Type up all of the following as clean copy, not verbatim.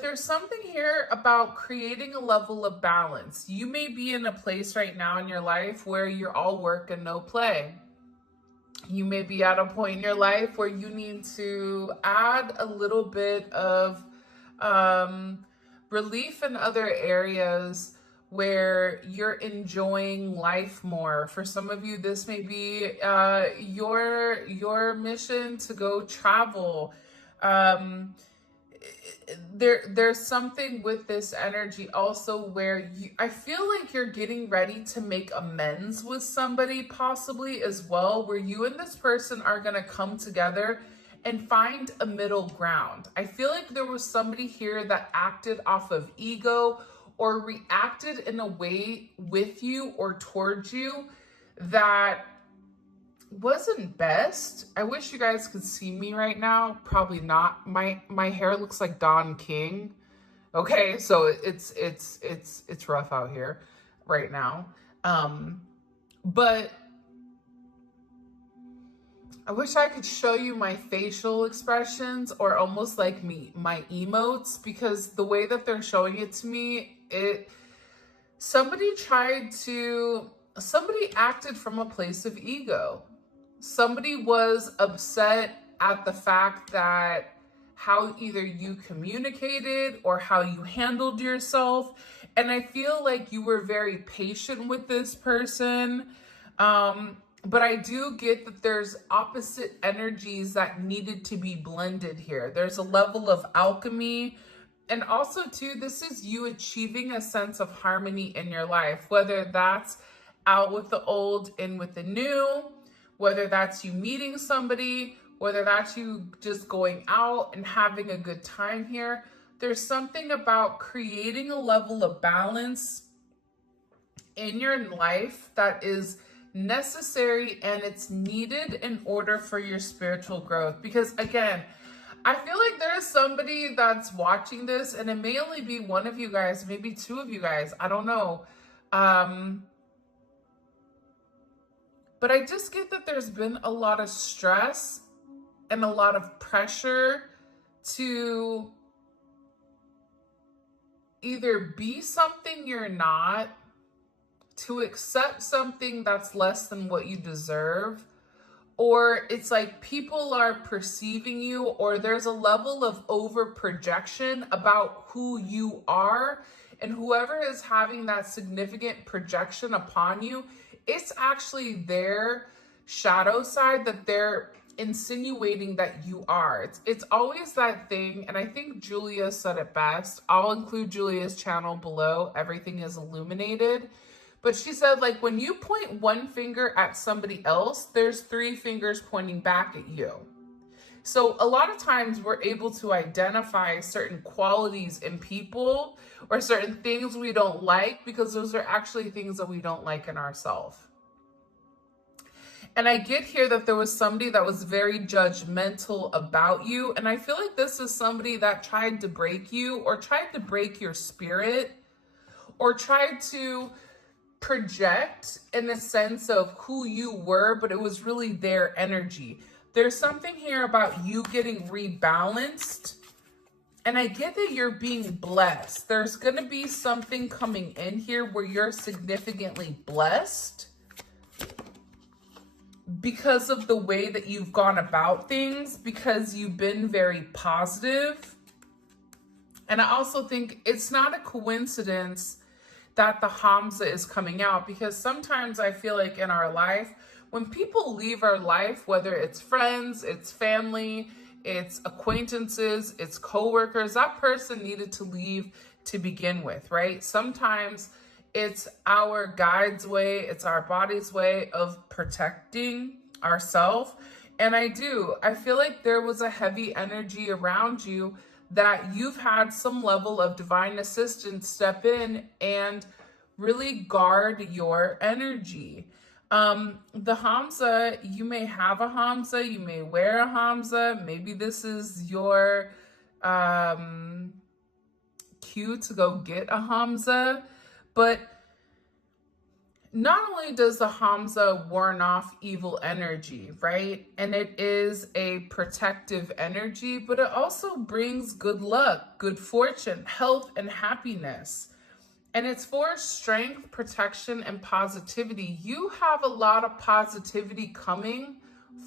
There's something here about creating a level of balance. You may be in a place right now in your life where you're all work and no play. You may be at a point in your life where you need to add a little bit of um, relief in other areas where you're enjoying life more. For some of you, this may be your mission to go travel. Um, there's something with this energy also where I feel like you're getting ready to make amends with somebody possibly as well, where you and this person are going to come together and find a middle ground. I feel like there was somebody here that acted off of ego or reacted in a way with you or towards you that wasn't best. I wish you guys could see me right now. Probably not. My hair looks like Don King. Okay, so it's rough out here right now. But I wish I could show you my facial expressions or almost like my emotes, because the way that they're showing it to me, somebody acted from a place of ego. Somebody was upset at the fact that how either you communicated or how you handled yourself. And I feel like you were very patient with this person. But I do get that there's opposite energies that needed to be blended here. There's a level of alchemy. And also, too, this is you achieving a sense of harmony in your life, whether that's out with the old, in with the new, whether that's you meeting somebody, whether that's you just going out and having a good time here. There's something about creating a level of balance in your life that is necessary and it's needed in order for your spiritual growth. Because again, I feel like there's somebody that's watching this, and it may only be one of you guys, maybe two of you guys, I don't know. But I just get that there's been a lot of stress and a lot of pressure to either be something you're not, to accept something that's less than what you deserve, or it's like people are perceiving you, or there's a level of over projection about who you are, and whoever is having that significant projection upon you, it's actually their shadow side that they're insinuating that you are. It's always that thing, and I think Julia said it best. I'll include Julia's channel below. Everything is illuminated. But she said, like, when you point one finger at somebody else, there's three fingers pointing back at you. So a lot of times we're able to identify certain qualities in people or certain things we don't like because those are actually things that we don't like in ourselves. And I get here that there was somebody that was very judgmental about you. And I feel like this is somebody that tried to break you or tried to break your spirit or tried to project in the sense of who you were, but it was really their energy. There's something here about you getting rebalanced. And I get that you're being blessed. There's going to be something coming in here where you're significantly blessed because of the way that you've gone about things, because you've been very positive. And I also think it's not a coincidence that the Hamza is coming out, because sometimes I feel like in our life, when people leave our life, whether it's friends, it's family, it's acquaintances, it's coworkers, that person needed to leave to begin with, right? Sometimes it's our guide's way, it's our body's way of protecting ourselves. And I feel like there was a heavy energy around you that you've had some level of divine assistance step in and really guard your energy. The Hamza, you may have a Hamza, you may wear a Hamza. Maybe this is your cue to go get a Hamza. But Not only does the Hamza warn off evil energy, right? And it is a protective energy, but it also brings good luck, good fortune, health, and happiness. And it's for strength, protection, and positivity. You have a lot of positivity coming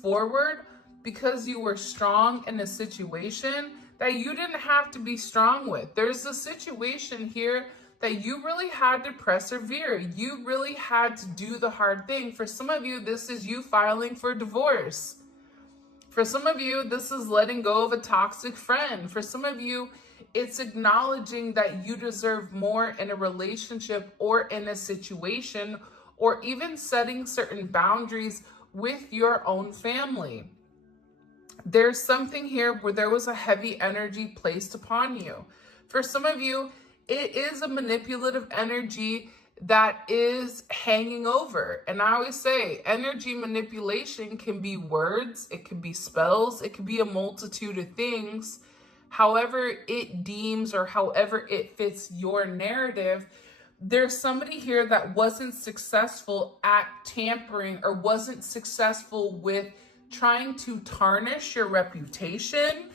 forward because you were strong in a situation that you didn't have to be strong with. There's a situation here that you really had to persevere. You really had to do the hard thing. For some of you, this is you filing for divorce. For some of you, this is letting go of a toxic friend. For some of you, it's acknowledging that you deserve more in a relationship or in a situation, or even setting certain boundaries with your own family. There's something here where there was a heavy energy placed upon you. For some of you, it is a manipulative energy that is hanging over. And I always say energy manipulation can be words, it can be spells, it can be a multitude of things. However it deems or however it fits your narrative. There's somebody here that wasn't successful at tampering or wasn't successful with trying to tarnish your reputation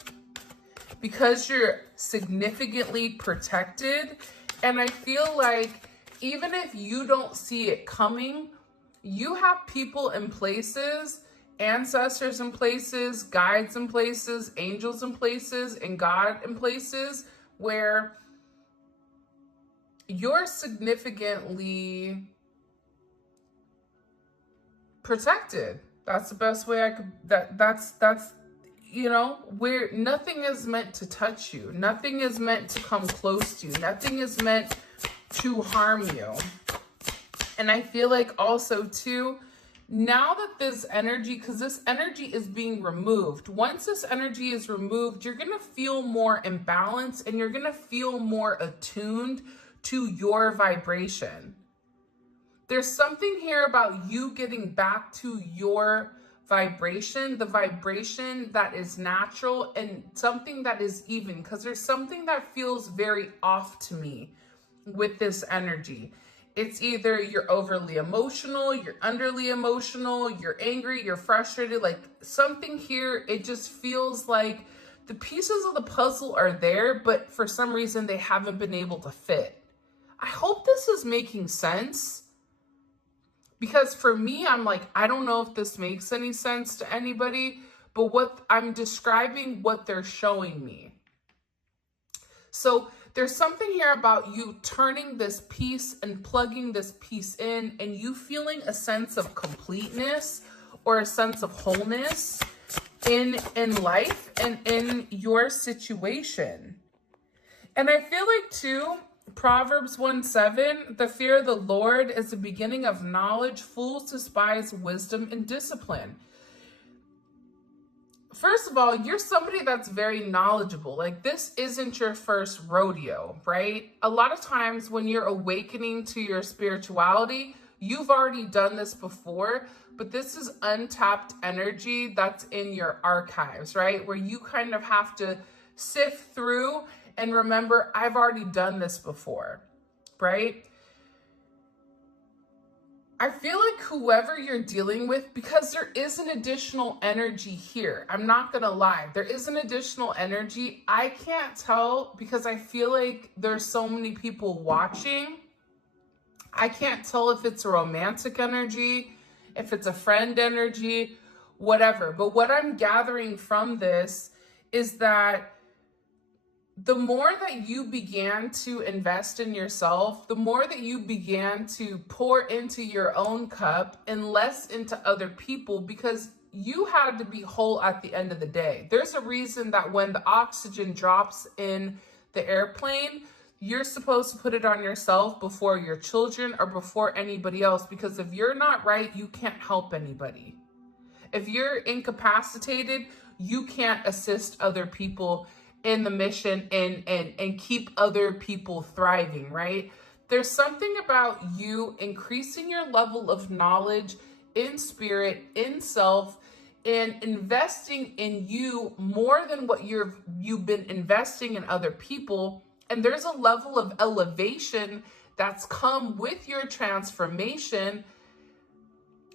because you're significantly protected. And I feel like even if you don't see it coming, you have people in places, ancestors in places, guides in places, angels in places, and God in places where you're significantly protected. That's the best way I could, that's, you know, where nothing is meant to touch you. Nothing is meant to come close to you. Nothing is meant to harm you. And I feel like also too, now that this energy, because this energy is being removed, once this energy is removed, you're going to feel more in balance and you're going to feel more attuned to your vibration. There's something here about you getting back to your vibration, the vibration that is natural and something that is even, because there's something that feels very off to me with this energy. It's either you're overly emotional, you're underly emotional, you're angry, you're frustrated, like something here, it just feels like the pieces of the puzzle are there, but for some reason they haven't been able to fit. I hope this is making sense. Because for me, I'm like, I don't know if this makes any sense to anybody, but what I'm describing, what they're showing me. So there's something here about you turning this piece and plugging this piece in and you feeling a sense of completeness or a sense of wholeness in life and in your situation. And I feel like too, Proverbs 1:7, the fear of the Lord is the beginning of knowledge. Fools despise wisdom and discipline. First of all, you're somebody that's very knowledgeable. Like this isn't your first rodeo, right? A lot of times when you're awakening to your spirituality, you've already done this before, but this is untapped energy that's in your archives, right? Where you kind of have to sift through and remember, I've already done this before, right? I feel like whoever you're dealing with, because there is an additional energy here. I'm not going to lie. There is an additional energy. I can't tell because I feel like there's so many people watching. I can't tell if it's a romantic energy, if it's a friend energy, whatever. But what I'm gathering from this is that the more that you began to invest in yourself, the more that you began to pour into your own cup and less into other people, because you had to be whole at the end of the day. There's a reason that when the oxygen drops in the airplane, you're supposed to put it on yourself before your children or before anybody else, because if you're not right, you can't help anybody. If you're incapacitated, you can't assist other people in the mission and keep other people thriving, right? There's something about you increasing your level of knowledge in spirit, in self, and investing in you more than what you've been investing in other people. And there's a level of elevation that's come with your transformation,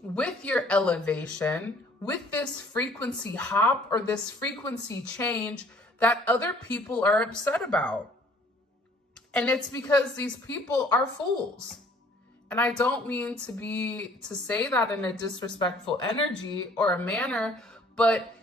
with your elevation, with this frequency hop or this frequency change that other people are upset about. And it's because these people are fools. And I don't mean to say that in a disrespectful energy or a manner, but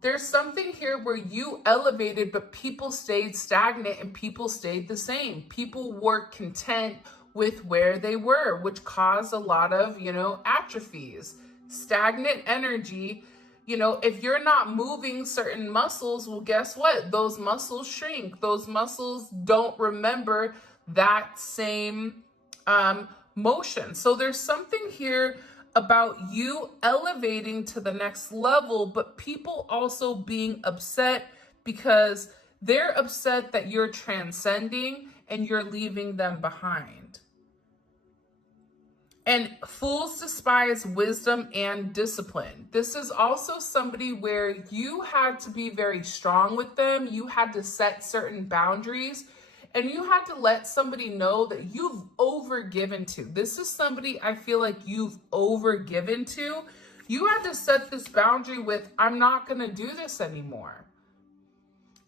there's something here where you elevated, but people stayed stagnant and people stayed the same. People were content with where they were, which caused a lot of, atrophies, stagnant energy. If you're not moving certain muscles, well, guess what? Those muscles shrink. Those muscles don't remember that same motion. So there's something here about you elevating to the next level, but people also being upset because they're upset that you're transcending and you're leaving them behind. And fools despise wisdom and discipline. This is also somebody where you had to be very strong with them. You had to set certain boundaries. And you had to let somebody know that you've overgiven to. This is somebody I feel like you've overgiven to. You had to set this boundary with, I'm not going to do this anymore.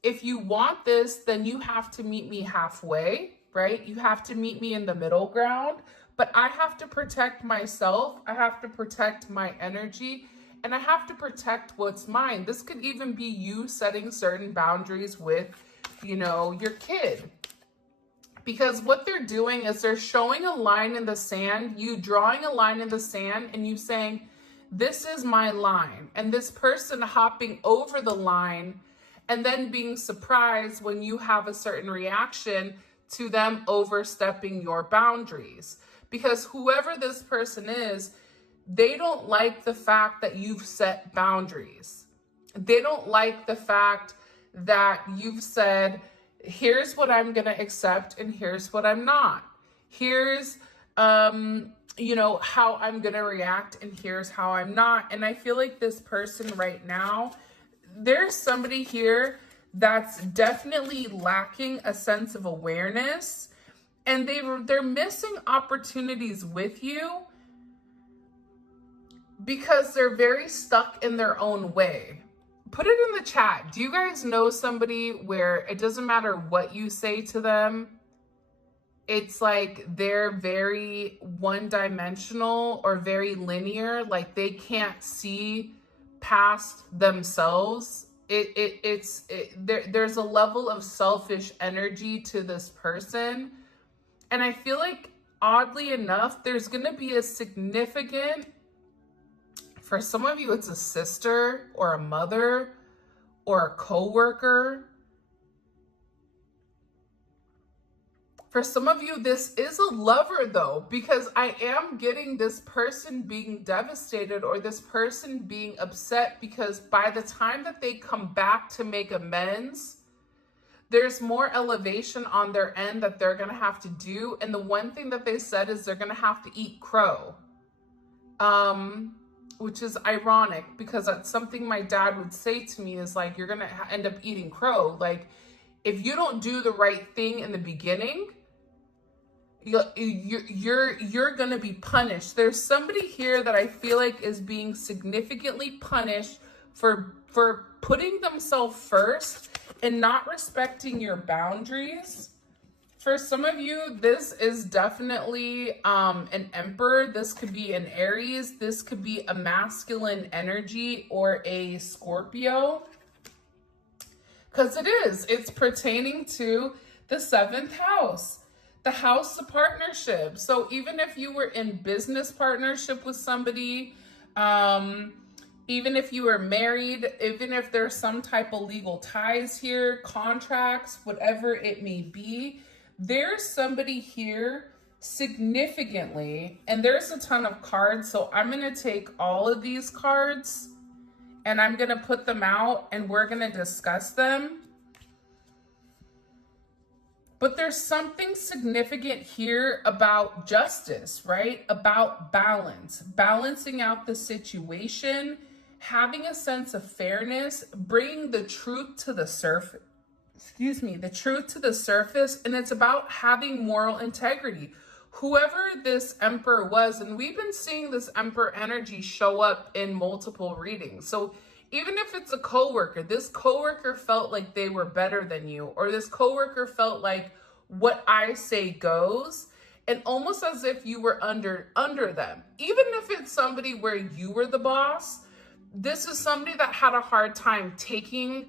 If you want this, then you have to meet me halfway, right? You have to meet me in the middle ground. But I have to protect myself. I have to protect my energy. And I have to protect what's mine. This could even be you setting certain boundaries with, your kid. Because what they're doing is they're showing a line in the sand, you drawing a line in the sand, and you saying, this is my line. And this person hopping over the line and then being surprised when you have a certain reaction to them overstepping your boundaries. Because whoever this person is, they don't like the fact that you've set boundaries. They don't like the fact that you've said, here's what I'm going to accept and here's what I'm not. Here's, how I'm going to react and here's how I'm not. And I feel like this person right now, there's somebody here that's definitely lacking a sense of awareness, and they're missing opportunities with you because they're very stuck in their own way. Put it in the chat. Do you guys know somebody where it doesn't matter what you say to them? It's like they're very one-dimensional or very linear. Like they can't see past themselves. There's a level of selfish energy to this person. And I feel like, oddly enough, there's going to be a significant, for some of you, it's a sister or a mother or a coworker. For some of you, this is a lover though, because I am getting this person being devastated or this person being upset because by the time that they come back to make amends, there's more elevation on their end that they're going to have to do. And the one thing that they said is they're going to have to eat crow. Which is ironic because that's something my dad would say to me is like, you're going to end up eating crow. Like if you don't do the right thing in the beginning, you're going to be punished. There's somebody here that I feel like is being significantly punished for putting themselves first and not respecting your boundaries. For some of you, this is definitely an Emperor. This could be an Aries. This could be a masculine energy or a Scorpio. Because it is. It's pertaining to the 7th house, the house of partnership. So even if you were in business partnership with somebody, even if you were married, even if there's some type of legal ties here, contracts, whatever it may be, there's somebody here significantly, and there's a ton of cards. So I'm going to take all of these cards and I'm going to put them out and we're going to discuss them. But there's something significant here about justice, right? About balance, balancing out the situation, having a sense of fairness, bringing the truth to the surface. The truth to the surface. And it's about having moral integrity. whoever this Emperor was, and we've been seeing this Emperor energy show up in multiple readings. So even if it's a coworker, this coworker felt like they were better than you, or this coworker felt like what I say goes, and almost as if you were under them. Even if it's somebody where you were the boss, this is somebody that had a hard time taking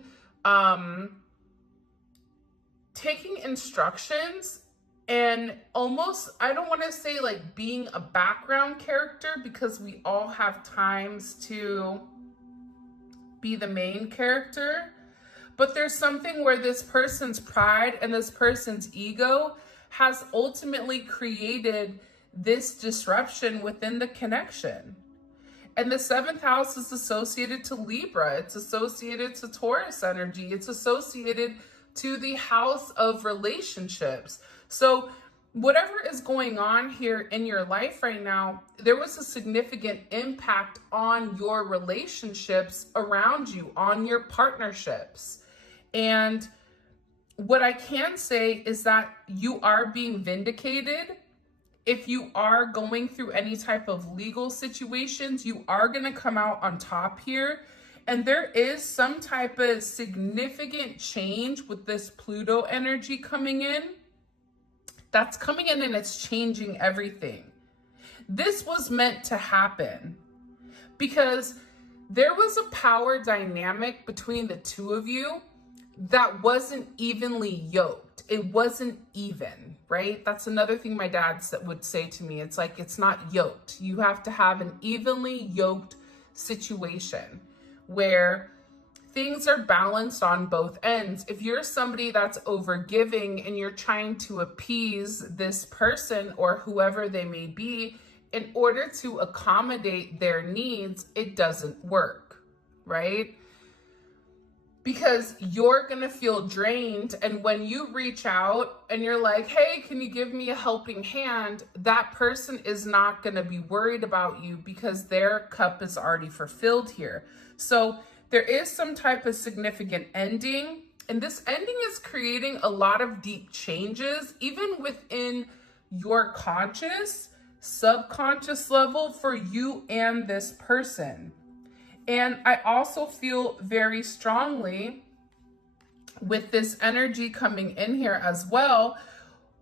instructions, and almost, I don't want to say like being a background character, because we all have times to be the main character, but there's something where this person's pride and this person's ego has ultimately created this disruption within the connection. And the 7th house is associated to Libra. It's associated to Taurus energy. It's associated to the house of relationships. So whatever is going on here in your life right now, there was a significant impact on your relationships around you, on your partnerships. And what I can say is that you are being vindicated. If you are going through any type of legal situations, you are going to come out on top here. And there is some type of significant change with this Pluto energy coming in. That's coming in and it's changing everything. This was meant to happen because there was a power dynamic between the two of you that wasn't evenly yoked. It wasn't even, right? That's another thing my dad would say to me. It's like, it's not yoked. You have to have an evenly yoked situation where things are balanced on both ends. If you're somebody that's overgiving and you're trying to appease this person or whoever they may be in order to accommodate their needs, it doesn't work, right? Because you're gonna feel drained, and when you reach out and you're like, hey, can you give me a helping hand? That person is not gonna be worried about you because their cup is already fulfilled here. So there is some type of significant ending, and this ending is creating a lot of deep changes, even within your conscious, subconscious level for you and this person. And I also feel very strongly with this energy coming in here as well,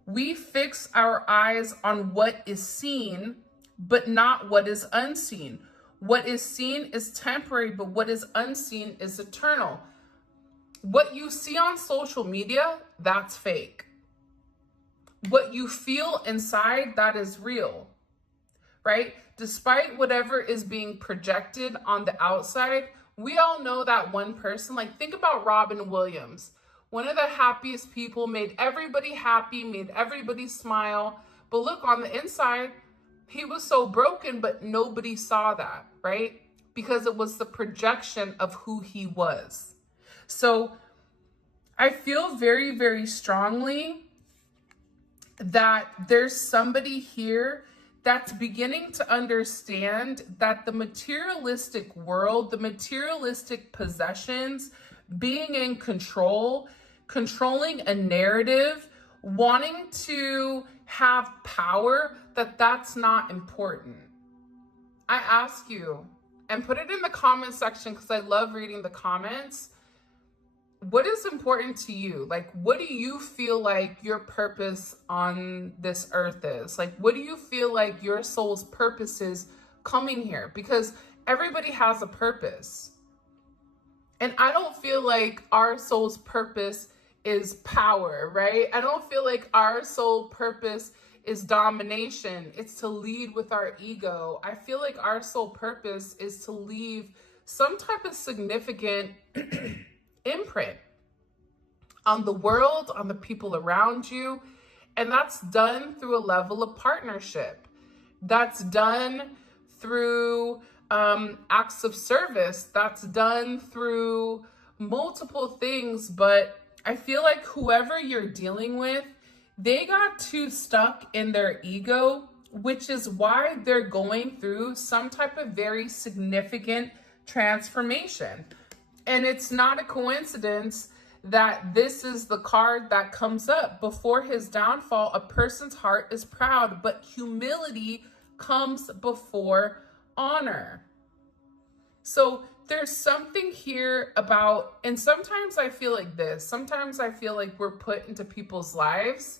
we fix our eyes on what is seen, but not what is unseen. What is seen is temporary, but what is unseen is eternal. What you see on social media, that's fake. What you feel inside, that is real, right? Despite whatever is being projected on the outside, we all know that one person. Like, think about Robin Williams, one of the happiest people, made everybody happy, made everybody smile. But look, on the inside, he was so broken, but nobody saw that, right? Because it was the projection of who he was. So I feel very, very strongly that there's somebody here that's beginning to understand that the materialistic world, the materialistic possessions, being in control, controlling a narrative, wanting to have power, that's not important. I ask you, and put it in the comment section because I love reading the comments. What is important to you? Like, what do you feel like your purpose on this earth is? Like, what do you feel like your soul's purpose is coming here? Because everybody has a purpose. And I don't feel like our soul's purpose is power, right? I don't feel like our soul purpose is domination. It's to lead with our ego. I feel like our soul purpose is to leave some type of significant imprint on the world, on the people around you. And that's done through a level of partnership. That's done through acts of service. That's done through multiple things. But I feel like whoever you're dealing with, they got too stuck in their ego, which is why they're going through some type of very significant transformation. And it's not a coincidence that this is the card that comes up. Before his downfall, a person's heart is proud, but humility comes before honor. So there's something here about, and sometimes I feel like this, sometimes I feel like we're put into people's lives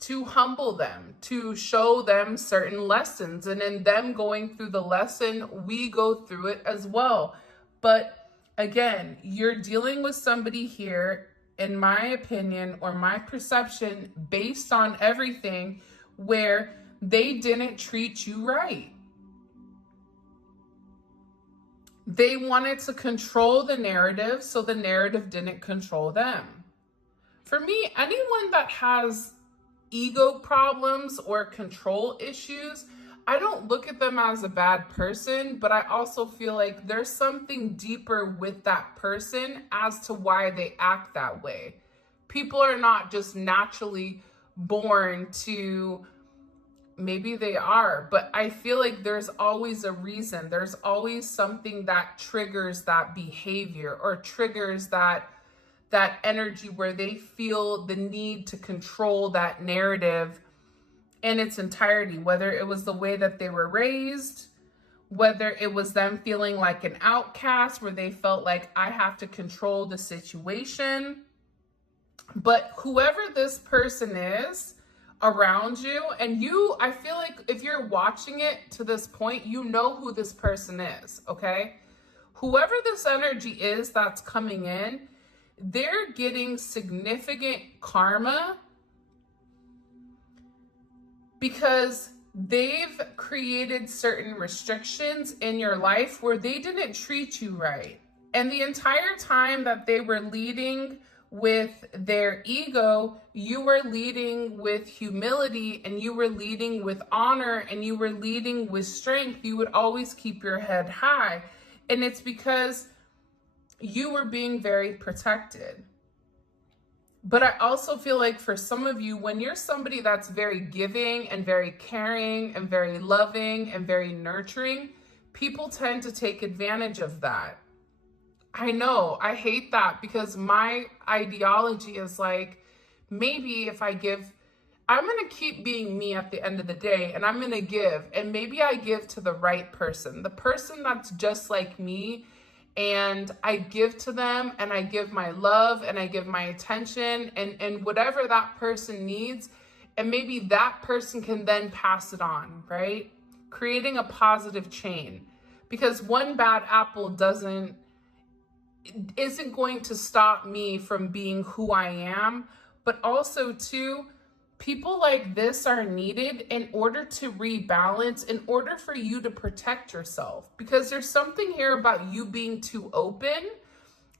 to humble them, to show them certain lessons. And in them going through the lesson, we go through it as well. But again, you're dealing with somebody here, in my opinion, or my perception, based on everything, where they didn't treat you right. They wanted to control the narrative, so the narrative didn't control them. For me, anyone that has ego problems or control issues, I don't look at them as a bad person, but I also feel like there's something deeper with that person as to why they act that way. People are not just naturally born to, maybe they are, but I feel like there's always a reason. There's always something that triggers that behavior or triggers that energy where they feel the need to control that narrative in its entirety, whether it was the way that they were raised, whether it was them feeling like an outcast where they felt like, I have to control the situation. But whoever this person is around you, and you, I feel like if you're watching it to this point, you know who this person is, okay? Whoever this energy is that's coming in, they're getting significant karma because they've created certain restrictions in your life where they didn't treat you right. And the entire time that they were leading with their ego, you were leading with humility, and you were leading with honor, and you were leading with strength. You would always keep your head high. And it's because you were being very protected. But I also feel like for some of you, when you're somebody that's very giving and very caring and very loving and very nurturing, people tend to take advantage of that. I know, I hate that, because my ideology is like, maybe if I give, I'm going to keep being me at the end of the day, and I'm going to give, and maybe I give to the right person, the person that's just like me, and I give to them, and I give my love, and I give my attention, and whatever that person needs, and maybe that person can then pass it on, right? Creating a positive chain, because one bad apple isn't going to stop me from being who I am, but also too, people like this are needed in order to rebalance, in order for you to protect yourself, because there's something here about you being too open,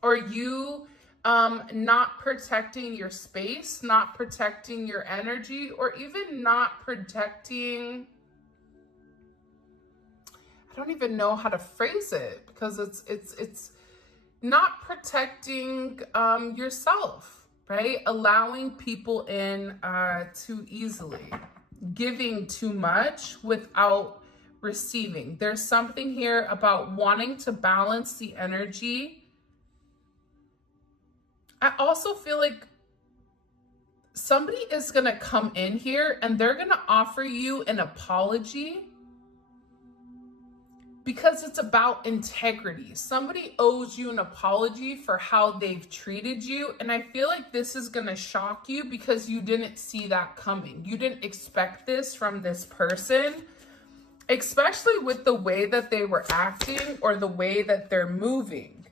or you not protecting your space, not protecting your energy, or even not protecting, I don't even know how to phrase it, because it's not protecting yourself, right? Allowing people in too easily, giving too much without receiving. There's something here about wanting to balance the energy. I also feel like somebody is going to come in here and they're going to offer you an apology, because it's about integrity. Somebody owes you an apology for how they've treated you. And I feel like this is going to shock you because you didn't see that coming. You didn't expect this from this person, especially with the way that they were acting or the way that they're moving.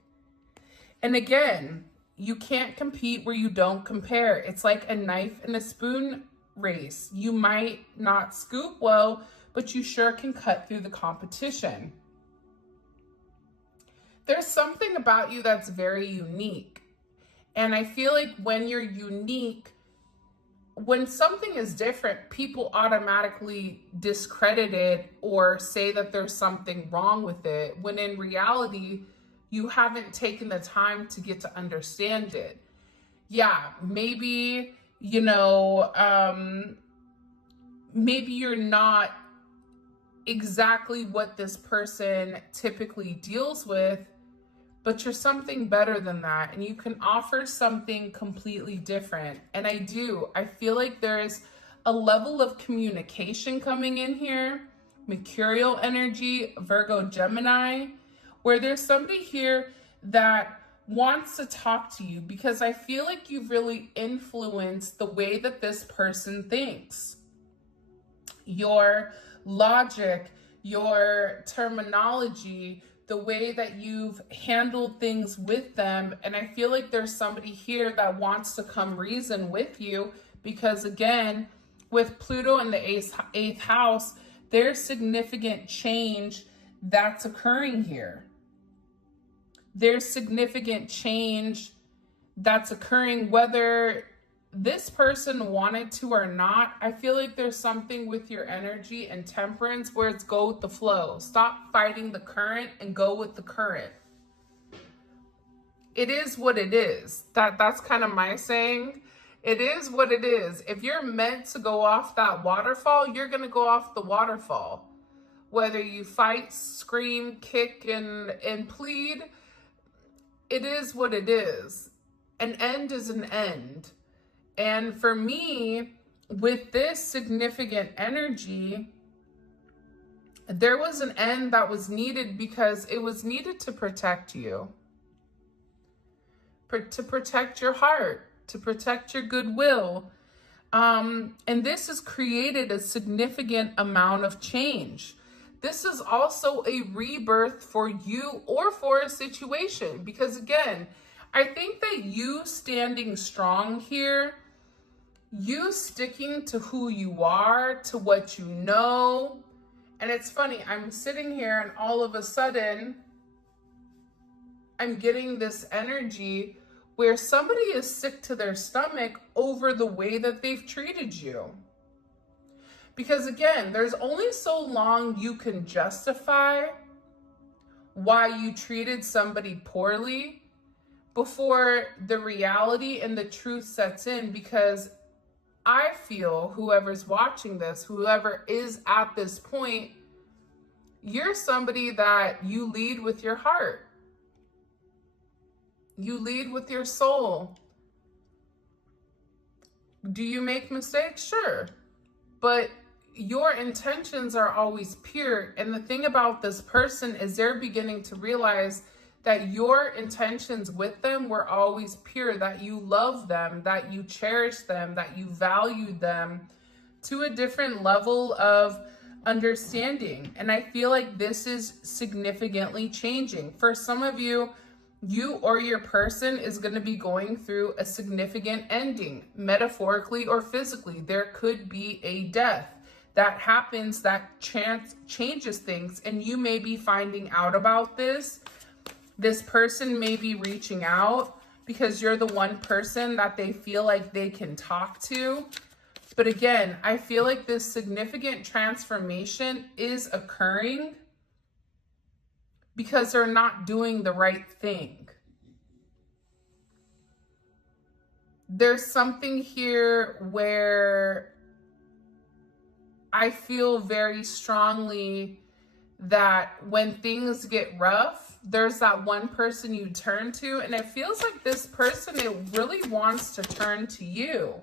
And again, you can't compete where you don't compare. It's like a knife and a spoon race. You might not scoop well, but you sure can cut through the competition. There's something about you that's very unique. And I feel like when you're unique, when something is different, people automatically discredit it or say that there's something wrong with it, when in reality, you haven't taken the time to get to understand it. Yeah, maybe, maybe you're not exactly what this person typically deals with, but you're something better than that, and you can offer something completely different. And I feel like there's a level of communication coming in here, Mercurial energy, Virgo, Gemini, where there's somebody here that wants to talk to you, because I feel like you've really influenced the way that this person thinks. Your logic, your terminology, the way that you've handled things with them. And I feel like there's somebody here that wants to come reason with you, because again, with Pluto in the eighth house, there's significant change that's occurring here. There's significant change that's occurring whether this person wanted to or not. I feel like there's something with your energy and temperance where it's go with the flow. Stop fighting the current and go with the current. It is what it is. That's kind of my saying. It is what it is. If you're meant to go off that waterfall, you're going to go off the waterfall. Whether you fight, scream, kick, and plead, it is what it is. An end is an end. And for me, with this significant energy, there was an end that was needed because it was needed to protect you. To protect your heart, to protect your goodwill. And this has created a significant amount of change. This is also a rebirth for you or for a situation, because again, I think that you standing strong here, you sticking to who you are, to what you know. And it's funny, I'm sitting here and all of a sudden, I'm getting this energy where somebody is sick to their stomach over the way that they've treated you. Because again, there's only so long you can justify why you treated somebody poorly before the reality and the truth sets in. Because I feel whoever's watching this, whoever is at this point, you're somebody that you lead with your heart. You lead with your soul. Do you make mistakes? Sure. But your intentions are always pure. And the thing about this person is they're beginning to realize that your intentions with them were always pure, that you love them, that you cherish them, that you value them to a different level of understanding. And I feel like this is significantly changing. For some of you, you or your person is going to be going through a significant ending, metaphorically or physically. There could be a death that happens that changes things, and you may be finding out about this. This person may be reaching out because you're the one person that they feel like they can talk to. But again, I feel like this significant transformation is occurring because they're not doing the right thing. There's something here where I feel very strongly that when things get rough, there's that one person you turn to, and it feels like this person, it really wants to turn to you.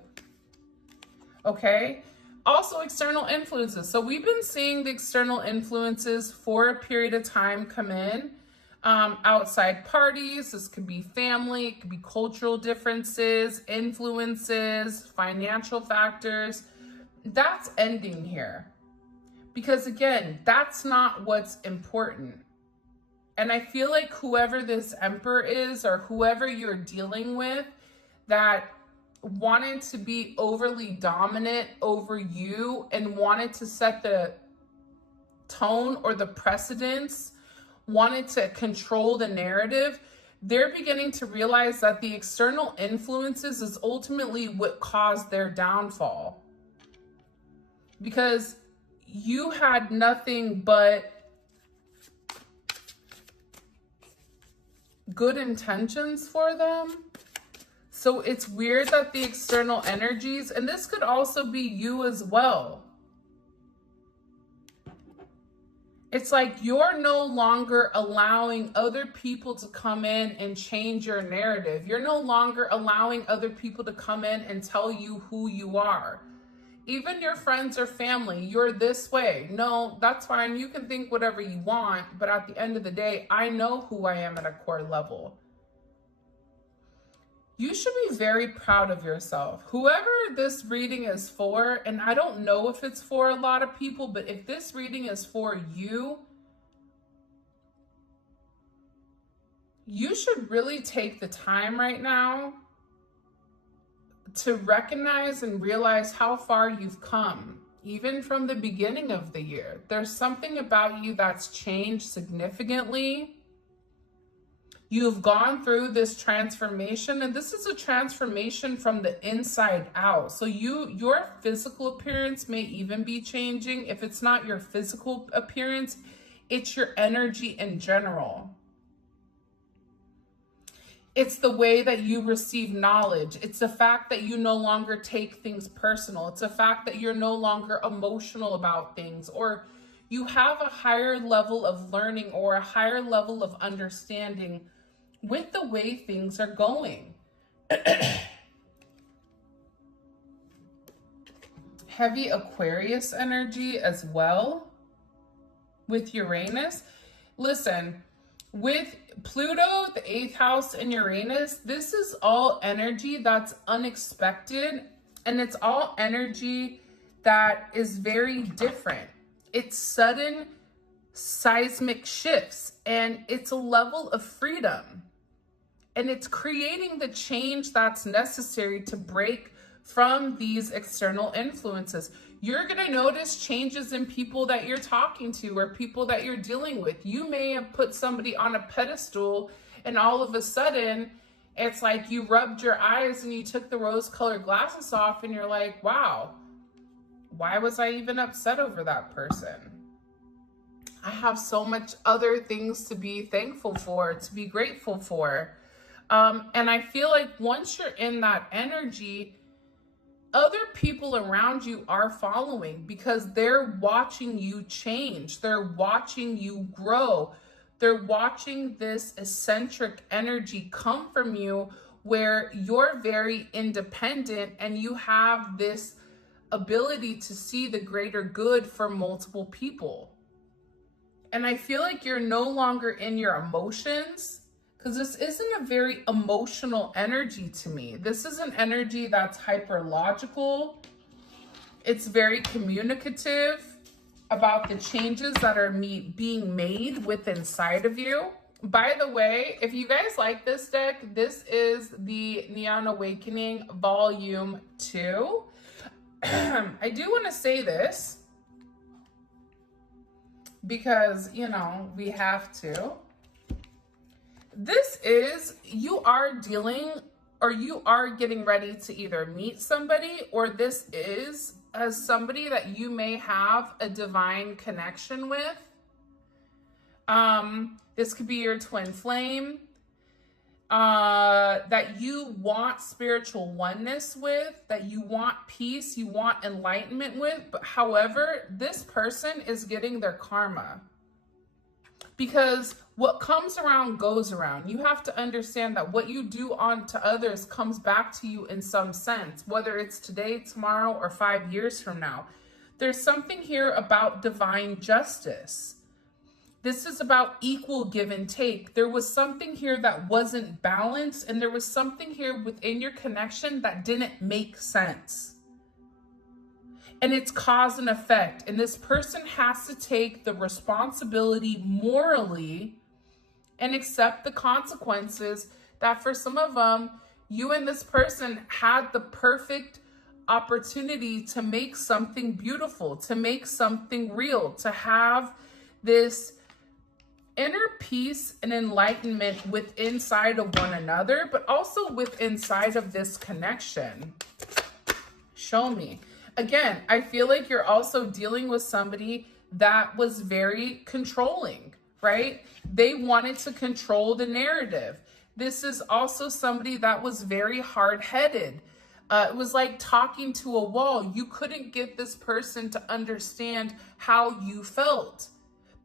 Okay? Also, external influences. So we've been seeing the external influences for a period of time come in. Outside parties, this could be family, it could be cultural differences, influences, financial factors. That's ending here. Because again, that's not what's important. And I feel like whoever this emperor is, or whoever you're dealing with, that wanted to be overly dominant over you and wanted to set the tone or the precedence, wanted to control the narrative, they're beginning to realize that the external influences is ultimately what caused their downfall. Because you had nothing but good intentions for them. So it's weird that the external energies, and this could also be you as well. It's like you're no longer allowing other people to come in and change your narrative. You're no longer allowing other people to come in and tell you who you are. Even your friends or family, you're this way. No, that's fine. You can think whatever you want, but at the end of the day, I know who I am at a core level. You should be very proud of yourself. Whoever this reading is for, and I don't know if it's for a lot of people, but if this reading is for you, you should really take the time right now to recognize and realize how far you've come, even from the beginning of the year. There's something about you that's changed significantly. You've gone through this transformation, and this is a transformation from the inside out. So your physical appearance may even be changing. If it's not your physical appearance, it's your energy in general. It's the way that you receive knowledge. It's the fact that you no longer take things personal. It's the fact that you're no longer emotional about things, or you have a higher level of learning or a higher level of understanding with the way things are going. Heavy Aquarius energy as well with Uranus. Listen, with Pluto, the 8th house, and Uranus, this is all energy that's unexpected, and it's all energy that is very different. It's sudden seismic shifts, and it's a level of freedom. And it's creating the change that's necessary to break from these external influences. You're going to notice changes in people that you're talking to or people that you're dealing with. You may have put somebody on a pedestal, and all of a sudden, it's like you rubbed your eyes and you took the rose-colored glasses off, and you're like, wow, why was I even upset over that person? I have so much other things to be thankful for, to be grateful for. And I feel like once you're in that energy, other people around you are following because they're watching you change. They're watching you grow. They're watching this eccentric energy come from you where you're very independent and you have this ability to see the greater good for multiple people. And I feel like you're no longer in your emotions, because this isn't a very emotional energy to me. This is an energy that's hyper-logical. It's very communicative about the changes that are being made within inside of you. By the way, if you guys like this deck, this is the Neon Awakening Volume 2. I do want to say this because, you know, we have to. This is, you are dealing or you are getting ready to either meet somebody, or this is as somebody that you may have a divine connection with. This could be your twin flame that you want spiritual oneness with, that you want peace, you want enlightenment with. But however, this person is getting their karma. Because what comes around goes around. You have to understand that what you do onto others comes back to you in some sense, whether it's today, tomorrow, or 5 years from now. There's something here about divine justice. This is about equal give and take. There was something here that wasn't balanced, and there was something here within your connection that didn't make sense. And it's cause and effect. And this person has to take the responsibility morally and accept the consequences that for some of them, you and this person had the perfect opportunity to make something beautiful, to make something real, to have this inner peace and enlightenment with inside of one another, but also with inside of this connection. Show me. Again, I feel like you're also dealing with somebody that was very controlling, right? They wanted to control the narrative. This is also somebody that was very hard-headed. It was like talking to a wall. You couldn't get this person to understand how you felt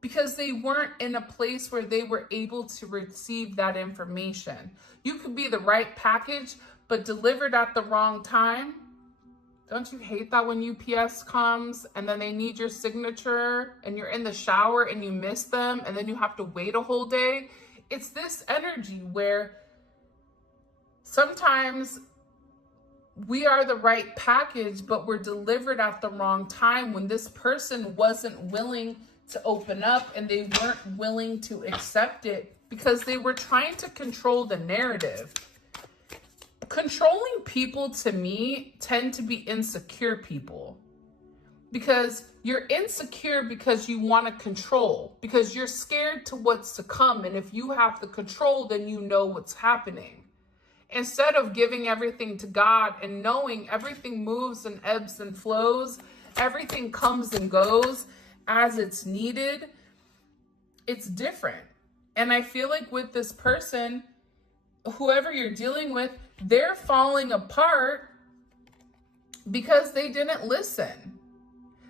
because they weren't in a place where they were able to receive that information. You could be the right package, but delivered at the wrong time. Don't you hate that when UPS comes and then they need your signature and you're in the shower and you miss them and then you have to wait a whole day? It's this energy where sometimes we are the right package, but we're delivered at the wrong time when this person wasn't willing to open up and they weren't willing to accept it because they were trying to control the narrative. Controlling people, to me, tend to be insecure people, because you're insecure because you want to control, because you're scared to what's to come. And if you have the control, then you know what's happening. Instead of giving everything to God and knowing everything moves and ebbs and flows, everything comes and goes as it's needed, it's different. And I feel like with this person, whoever you're dealing with, they're falling apart because they didn't listen.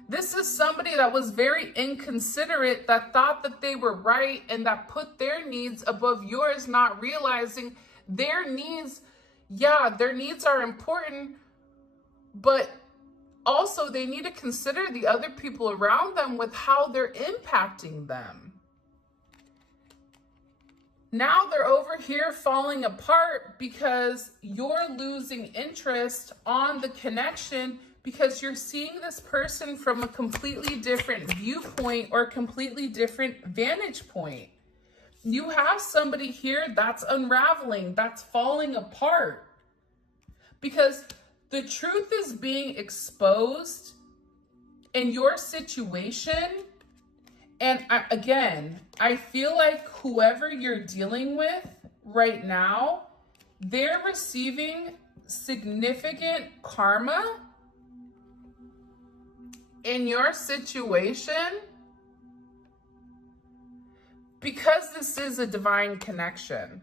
This is somebody that was very inconsiderate, that thought that they were right and that put their needs above yours, not realizing their needs, their needs are important, but also they need to consider the other people around them with how they're impacting them. Now they're over here falling apart because you're losing interest on the connection because you're seeing this person from a completely different viewpoint or completely different vantage point. You have somebody here that's unraveling, that's falling apart because the truth is being exposed in your situation. And I feel like whoever you're dealing with right now, they're receiving significant karma in your situation because this is a divine connection.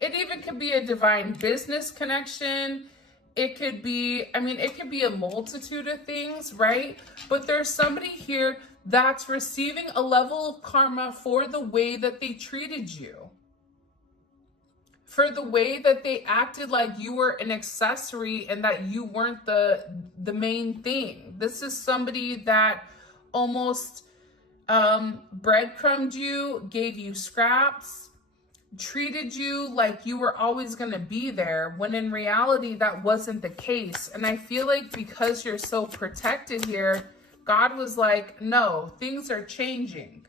It even could be a divine business connection. It could be, it could be a multitude of things, right? But there's somebody here that's receiving a level of karma for the way that they treated you, for the way that they acted like you were an accessory and that you weren't the main thing. This is somebody that almost breadcrumbed you, gave you scraps, treated you like you were always going to be there, when in reality that wasn't the case. And I feel like because you're so protected here, God was like, no, things are changing.